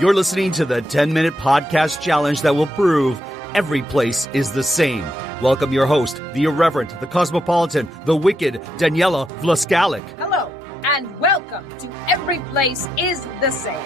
You're listening to the 10-minute podcast challenge that will prove every place is the same. Welcome your host, the irreverent, the cosmopolitan, the wicked, Daniela Vlaskalic. Hello, and welcome to Every Place Is The Same.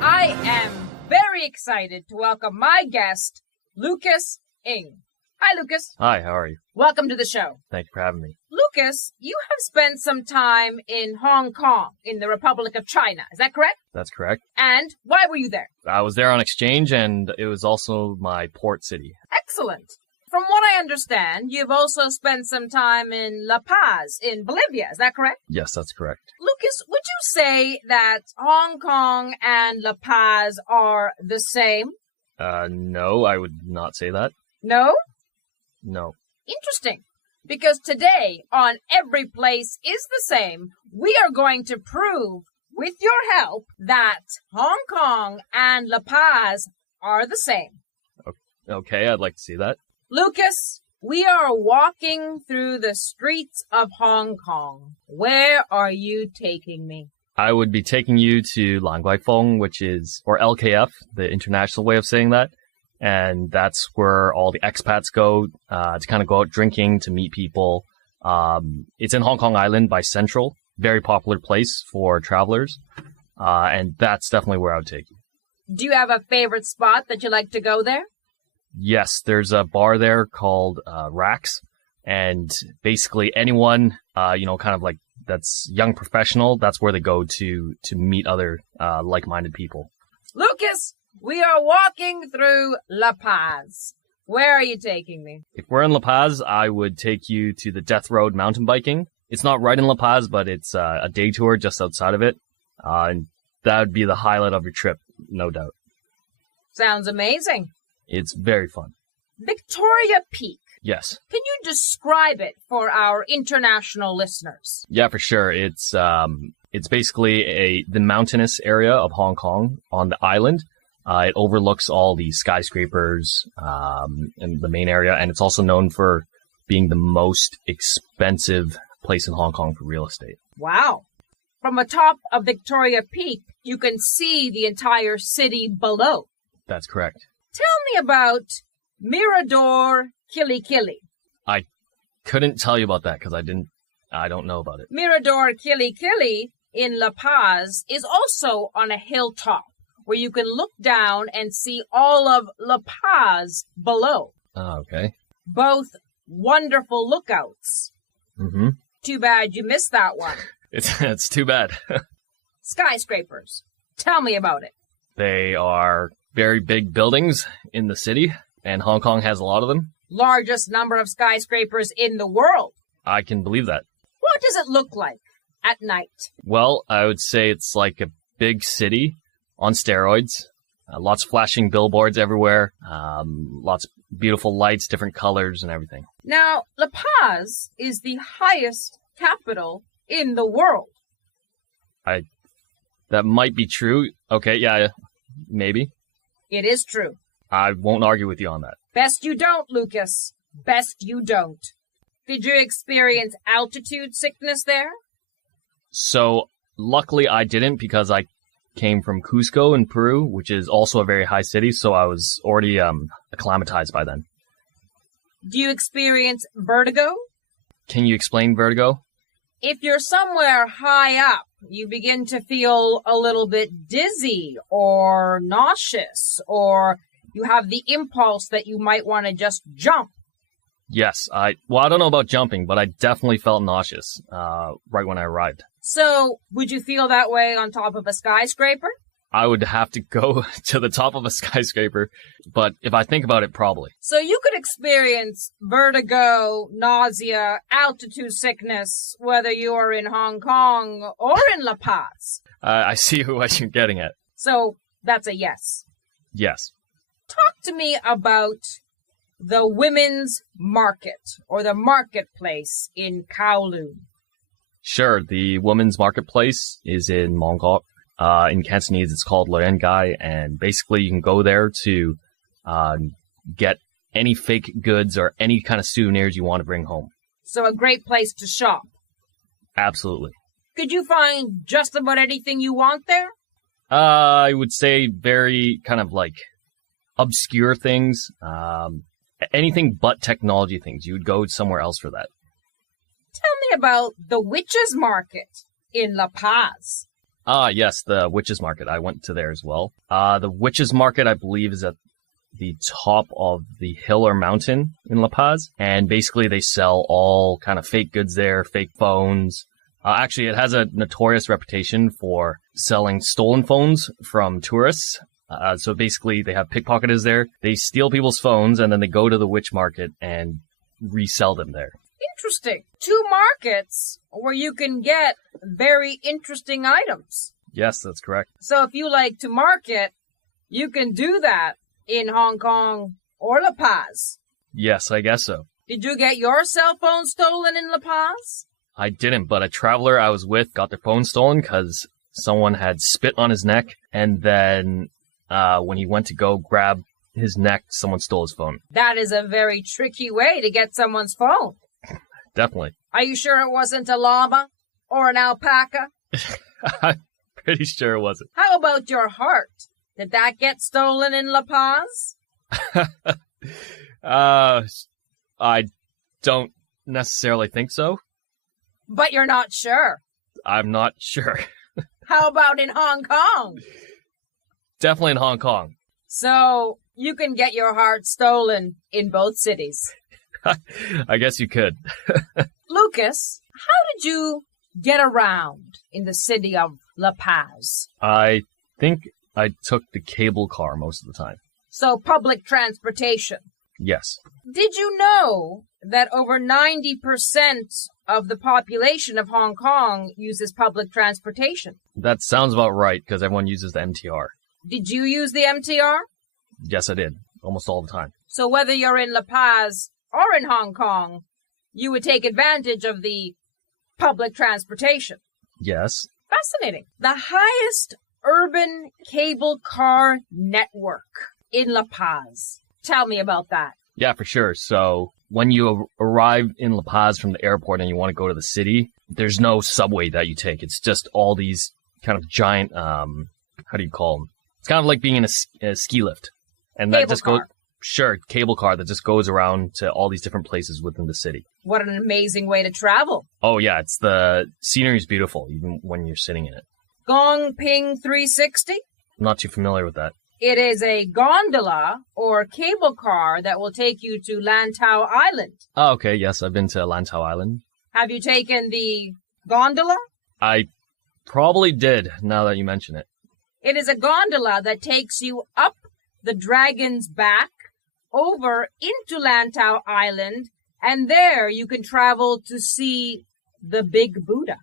I am very excited to welcome my guest, Lucas Ng. Hi, Lucas. Hi, how are you? Welcome to the show. Thank you for having me. Lucas, you have spent some time in Hong Kong, in the Republic of China. Is that correct? That's correct. And why were you there? I was there on exchange, and it was also my port city. Excellent. From what I understand, you've also spent some time in La Paz, in Bolivia. Is that correct? Yes, that's correct. Lucas, would you say that Hong Kong and La Paz are the same? No, I would not say that. No? No. Interesting. Because today, on Every Place Is The Same, we are going to prove, with your help, that Hong Kong and La Paz are the same. Okay, I'd like to see that. Lucas, we are walking through the streets of Hong Kong. Where are you taking me? I would be taking you to Languaifeng, which is, or LKF, the international way of saying that. And that's where all the expats go to kind of go out drinking, to meet people. It's in Hong Kong Island by Central. Very popular place for travelers. And that's definitely where I would take you. Do you have a favorite spot that you like to go there? Yes, there's a bar there called Rax. And basically anyone, kind of like that's young professional, that's where they go to meet other like-minded people. Lucas! We are walking through La Paz. Where are you taking me? If we're in La Paz, I would take you to the Death Road mountain biking. It's not right in La Paz, but it's a day tour just outside of it. And that would be the highlight of your trip, no doubt. Sounds amazing. It's very fun. Victoria Peak. Yes. Can you describe it for our international listeners? Yeah, for sure. It's basically the mountainous area of Hong Kong on the island. It overlooks all the skyscrapers in the main area, and it's also known for being the most expensive place in Hong Kong for real estate. Wow. From the top of Victoria Peak, you can see the entire city below. That's correct. Tell me about Mirador Kilikili. I couldn't tell you about that because I don't know about it. Mirador Kilikili in La Paz is also on a hilltop, where you can look down and see all of La Paz below. Oh, okay. Both wonderful lookouts. Mm-hmm. Too bad you missed that one. It's too bad. Skyscrapers. Tell me about it. They are very big buildings in the city, and Hong Kong has a lot of them. Largest number of skyscrapers in the world. I can believe that. What does it look like at night? Well, I would say it's like a big city on steroids. Lots of flashing billboards everywhere. Lots of beautiful lights, different colors and everything. Now, La Paz is the highest capital in the world. That might be true. Okay, yeah, maybe. It is true. I won't argue with you on that. Best you don't, Lucas. Best you don't. Did you experience altitude sickness there? So, luckily I didn't, because I came from Cusco in Peru, which is also a very high city, so I was already acclimatized by then. Do you experience vertigo? Can you explain vertigo? If you're somewhere high up, you begin to feel a little bit dizzy or nauseous, or you have the impulse that you might want to just jump. Yes, I don't know about jumping, but I definitely felt nauseous right when I arrived. So, would you feel that way on top of a skyscraper? I would have to go to the top of a skyscraper, but if I think about it, probably. So you could experience vertigo, nausea, altitude sickness, whether you are in Hong Kong or in La Paz. I see what you're getting at. So, that's a yes. Yes. Talk to me about the women's market, or the marketplace in Kowloon. Sure, the women's marketplace is in Mongkok. In Cantonese, it's called Loyan Gai, and basically you can go there to get any fake goods or any kind of souvenirs you want to bring home. So a great place to shop. Absolutely. Could you find just about anything you want there? I would say very kind of like obscure things. Anything but technology things. You would go somewhere else for that. Tell me about the Witches Market in La Paz. Yes, the Witches Market. I went to there as well. The Witches Market, I believe, is at the top of the hill or mountain in La Paz. And basically they sell all kind of fake goods there, fake phones. Actually, it has a notorious reputation for selling stolen phones from tourists. So basically they have pickpocketers there. They steal people's phones and then they go to the witch market and resell them there. Interesting. 2 markets where you can get very interesting items. Yes, that's correct. So if you like to market, you can do that in Hong Kong or La Paz. Yes, I guess so. Did you get your cell phone stolen in La Paz? I didn't, but a traveler I was with got their phone stolen because someone had spit on his neck, and then when he went to go grab his neck, someone stole his phone. That is a very tricky way to get someone's phone. Definitely. Are you sure it wasn't a llama or an alpaca? I'm pretty sure it wasn't. How about your heart? Did that get stolen in La Paz? I don't necessarily think so. But you're not sure. I'm not sure. How about in Hong Kong? Definitely in Hong Kong. So you can get your heart stolen in both cities. I guess you could. Lucas, how did you get around in the city of La Paz? I think I took the cable car most of the time. So public transportation. Yes. Did you know that over 90% of the population of Hong Kong uses public transportation? That sounds about right, because everyone uses the MTR. Did you use the MTR? Yes, I did. Almost all the time. So whether you're in La Paz or in Hong Kong, you would take advantage of the public transportation. Yes. Fascinating. The highest urban cable car network in La Paz. Tell me about that. Yeah, for sure. So when you arrive in La Paz from the airport and you want to go to the city, there's no subway that you take. It's just all these kind of giant, how do you call them? It's kind of like being in a ski lift. And that just goes, sure, cable car that just goes around to all these different places within the city. What an amazing way to travel. Oh, yeah, the scenery is beautiful, even when you're sitting in it. Gong Ping 360? I'm not too familiar with that. It is a gondola or cable car that will take you to Lantau Island. Oh, okay, yes, I've been to Lantau Island. Have you taken the gondola? I probably did, now that you mention it. It is a gondola that takes you up the dragon's back, over into Lantau Island, and there you can travel to see the Big Buddha.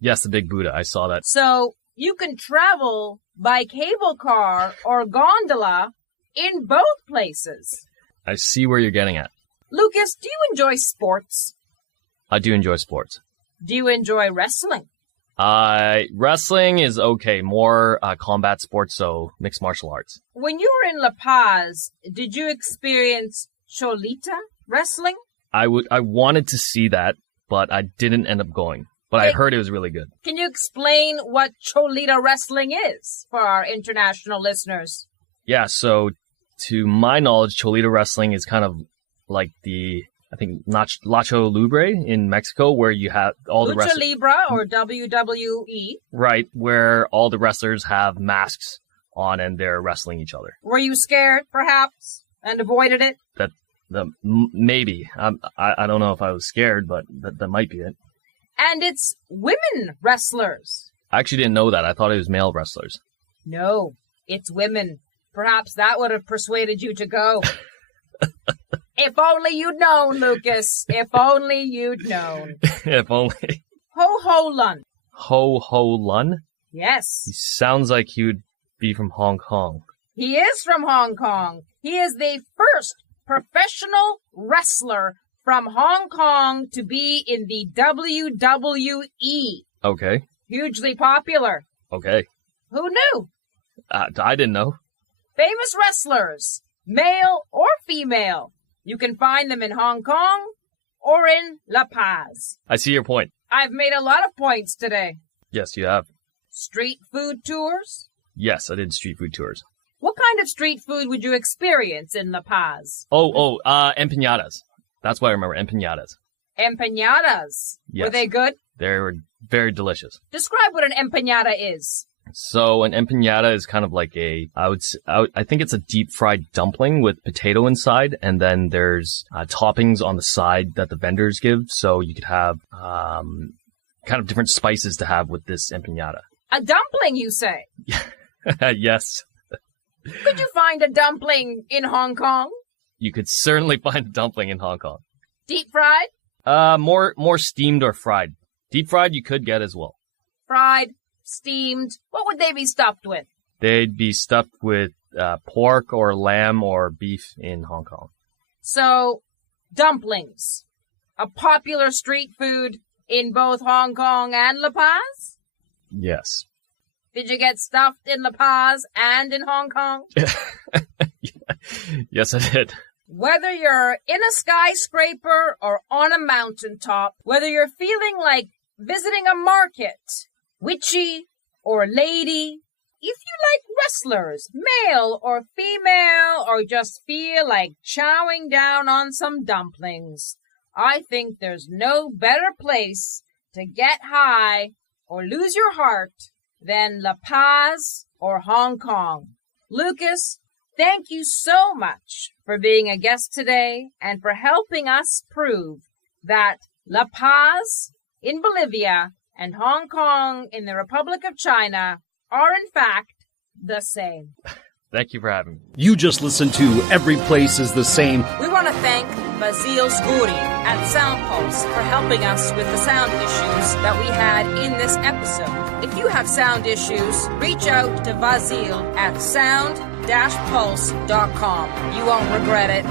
Yes, the Big Buddha. I saw that. So you can travel by cable car or gondola in both places. I see where you're getting at. Lucas, do you enjoy sports? I do enjoy sports. Do you enjoy wrestling? Wrestling is okay. More combat sports, so mixed martial arts. When you were in La Paz, did you experience Cholita wrestling? I wanted to see that, but I didn't end up going. But I heard it was really good. Can you explain what Cholita wrestling is for our international listeners? Yeah, so to my knowledge, Cholita wrestling is kind of like I think Lucha Libre in Mexico, where you have all the wrestlers. Lucha Libre or WWE. Right, where all the wrestlers have masks on and they're wrestling each other. Were you scared, perhaps, and avoided it? Maybe. I don't know if I was scared, but that might be it. And it's women wrestlers. I actually didn't know that. I thought it was male wrestlers. No, it's women. Perhaps that would have persuaded you to go. If only you'd known, Lucas. If only you'd known. If only. Ho Ho Lun. Ho Ho Lun? Yes. He sounds like he would be from Hong Kong. He is from Hong Kong. He is the first professional wrestler from Hong Kong to be in the WWE. Okay. Hugely popular. Okay. Who knew? I didn't know. Famous wrestlers, male or female. You can find them in Hong Kong or in La Paz. I see your point. I've made a lot of points today. Yes, you have. Street food tours, Yes, I did street food tours. What kind of street food would you experience in La Paz? Empanadas. That's what I remember, empanadas. Empanadas. Yes. Were they good? They were very delicious. Describe what an empanada is. So an empanada is kind of like I think it's a deep fried dumpling with potato inside, and then there's toppings on the side that the vendors give. So you could have kind of different spices to have with this empanada. A dumpling, you say? Yes. Could you find a dumpling in Hong Kong? You could certainly find a dumpling in Hong Kong. Deep fried? More steamed or fried. Deep fried you could get as well. Fried, steamed. What would they be stuffed with? They'd be stuffed with pork or lamb or beef in Hong Kong. So, dumplings. A popular street food in both Hong Kong and La Paz? Yes. Did you get stuffed in La Paz and in Hong Kong? Yes, I did. Whether you're in a skyscraper or on a mountaintop, whether you're feeling like visiting a market, witchy or lady, if you like wrestlers, male or female, or just feel like chowing down on some dumplings, I think there's no better place to get high or lose your heart than La Paz or Hong Kong. Lucas, thank you so much for being a guest today and for helping us prove that La Paz in Bolivia and Hong Kong in the Republic of China are in fact the same. Thank you for having me. You just listened to Every Place Is The Same. We want to thank Vasil Zguri at Soundpulse for helping us with the sound issues that we had in this episode. If you have sound issues, reach out to Vasil at sound-pulse.com. You won't regret it.